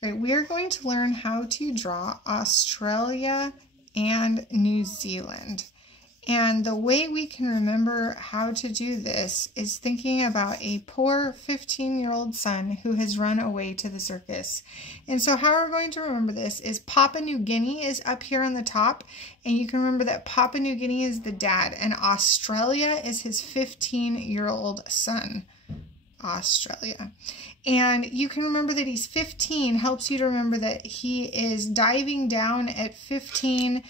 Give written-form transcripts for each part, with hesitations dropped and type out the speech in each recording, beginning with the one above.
Right, we are going to learn how to draw Australia and New Zealand. And the way we can remember how to do this is thinking about a poor 15-year-old son who has run away to the circus. And so how we're going to remember this is Papua New Guinea is up here on the top, and you can remember that Papua New Guinea is the dad, and Australia is his 15-year-old son. Australia. And you can remember that he's 15, helps you to remember that he is diving down at 15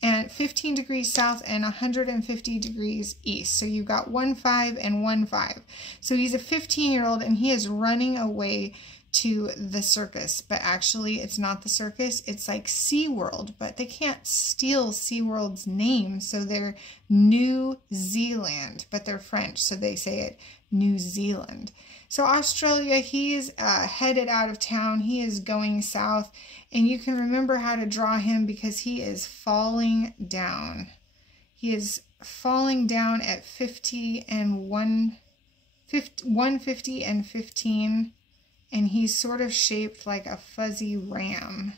degrees south and 150 degrees east. So you've got 1-5 and 1-5. So he's a 15-year-old and he is running away to the circus, but actually it's not the circus, it's like SeaWorld, but they can't steal SeaWorld's name, so they're New Zealand, but they're French, so they say it New Zealand. So Australia, he is headed out of town, he is going south, and you can remember how to draw him because he is falling down. He is falling down at 150 and 15, and he's sort of shaped like a fuzzy ram.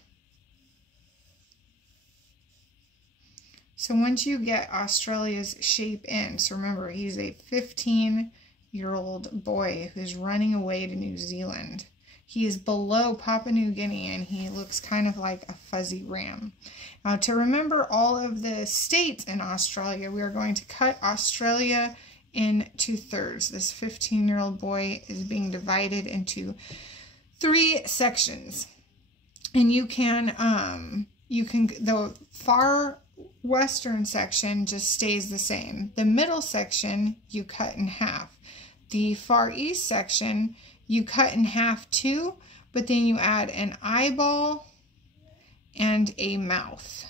So once you get Australia's shape in, so remember, he's a 15-year-old boy who's running away to New Zealand. He is below Papua New Guinea, and he looks kind of like a fuzzy ram. Now, to remember all of the states in Australia, we are going to cut Australia into thirds. This 15-year-old boy is being divided into 3 sections. And you can the far western section just stays the same. The middle section you cut in half. The far east section you cut in half too, but then you add an eyeball and a mouth.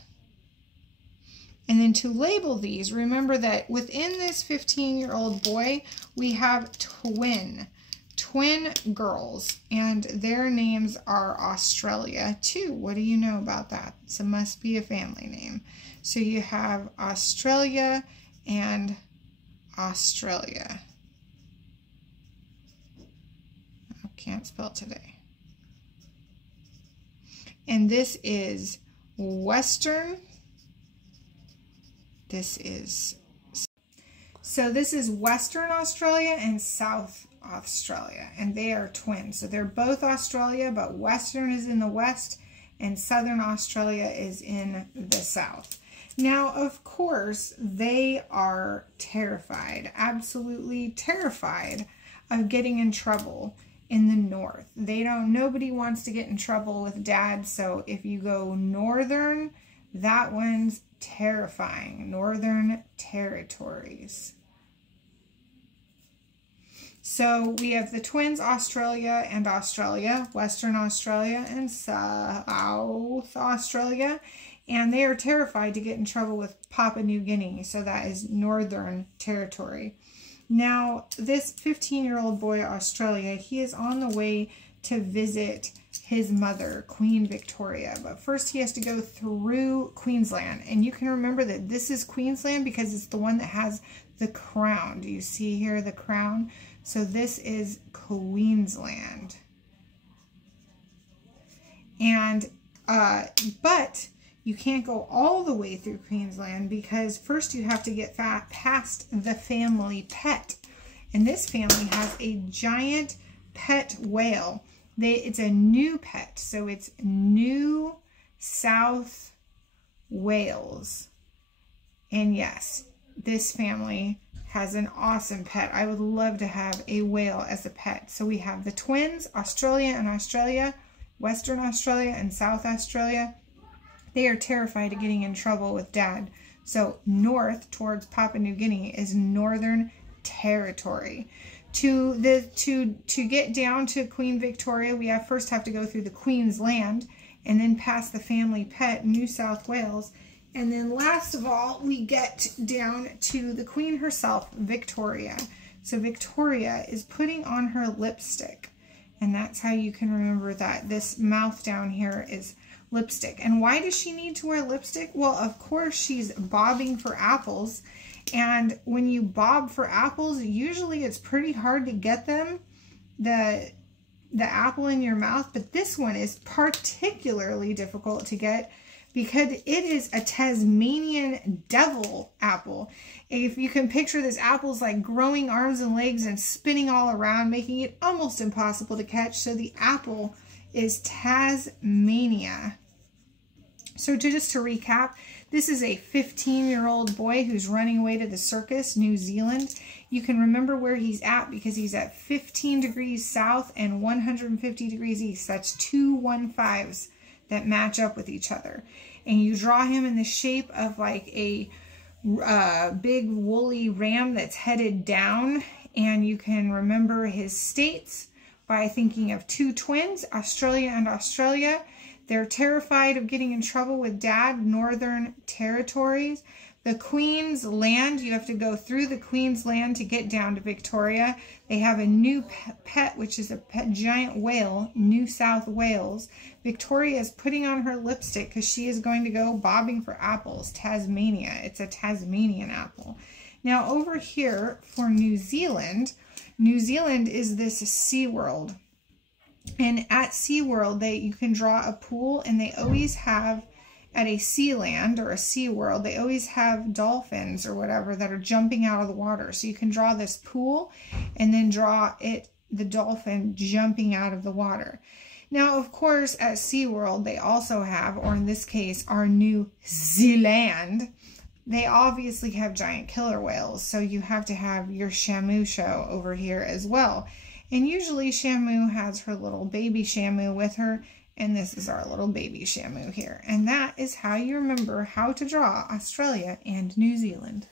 And then to label these, remember that within this 15-year-old boy, we have twin girls, and their names are Australia too. What do you know about that? So it must be a family name. So you have Australia and Australia. I can't spell today. And this is Western. This is Western Australia and South Australia, and they are twins. So they're both Australia, but Western is in the west and Southern Australia is in the south. Now, of course, they are terrified, absolutely terrified of getting in trouble in the north. Nobody wants to get in trouble with dad, so if you go northern, that one's terrifying. Northern territories. So we have the twins, Australia and Australia, Western Australia and South Australia, and they are terrified to get in trouble with Papua New Guinea, so that is Northern Territory. Now, this 15-year-old boy, Australia, he is on the way to visit his mother, Queen Victoria, but first he has to go through Queensland, and you can remember that this is Queensland because it's the one that has the crown. Do you see here the crown? So this is Queensland. And, but you can't go all the way through Queensland because first you have to get past the family pet. And this family has a giant pet whale. It's a new pet, so it's New South Wales. And yes, this family has an awesome pet. I would love to have a whale as a pet. So we have the twins, Australia and Australia, Western Australia and South Australia. They are terrified of getting in trouble with dad. So north towards Papua New Guinea is Northern Territory. To get down to Queen Victoria, we first have to go through the Queen's Land and then past the family pet, New South Wales. And then last of all, we get down to the Queen herself, Victoria. So Victoria is putting on her lipstick. And that's how you can remember that this mouth down here is lipstick. And why does she need to wear lipstick? Well, of course, she's bobbing for apples. And when you bob for apples, usually it's pretty hard to get them. the apple in your mouth, but this one is particularly difficult to get because it is a Tasmanian devil apple. If you can picture this, apple's like growing arms and legs and spinning all around, making it almost impossible to catch. So the apple is Tasmania. So just to recap, this is a 15-year-old boy who's running away to the circus, New Zealand. You can remember where he's at because he's at 15 degrees south and 150 degrees east. That's two 1-5s that match up with each other. And you draw him in the shape of like a big woolly ram that's headed down. And you can remember his states by thinking of two twins, Australia and Australia. They're terrified of getting in trouble with Dad, Northern Territories. The Queen's Land, you have to go through the Queen's Land to get down to Victoria. They have a new pet, which is a giant whale, New South Wales. Victoria is putting on her lipstick because she is going to go bobbing for apples. Tasmania, it's a Tasmanian apple. Now over here for New Zealand is this SeaWorld. And at SeaWorld, you can draw a pool, and they always have, at a Sealand or a SeaWorld, they always have dolphins or whatever that are jumping out of the water. So you can draw this pool and then draw the dolphin jumping out of the water. Now, of course, at SeaWorld, they also have, or in this case, our New Zealand, they obviously have giant killer whales. So you have to have your Shamu show over here as well. And usually Shamu has her little baby Shamu with her, and this is our little baby Shamu here. And that is how you remember how to draw Australia and New Zealand.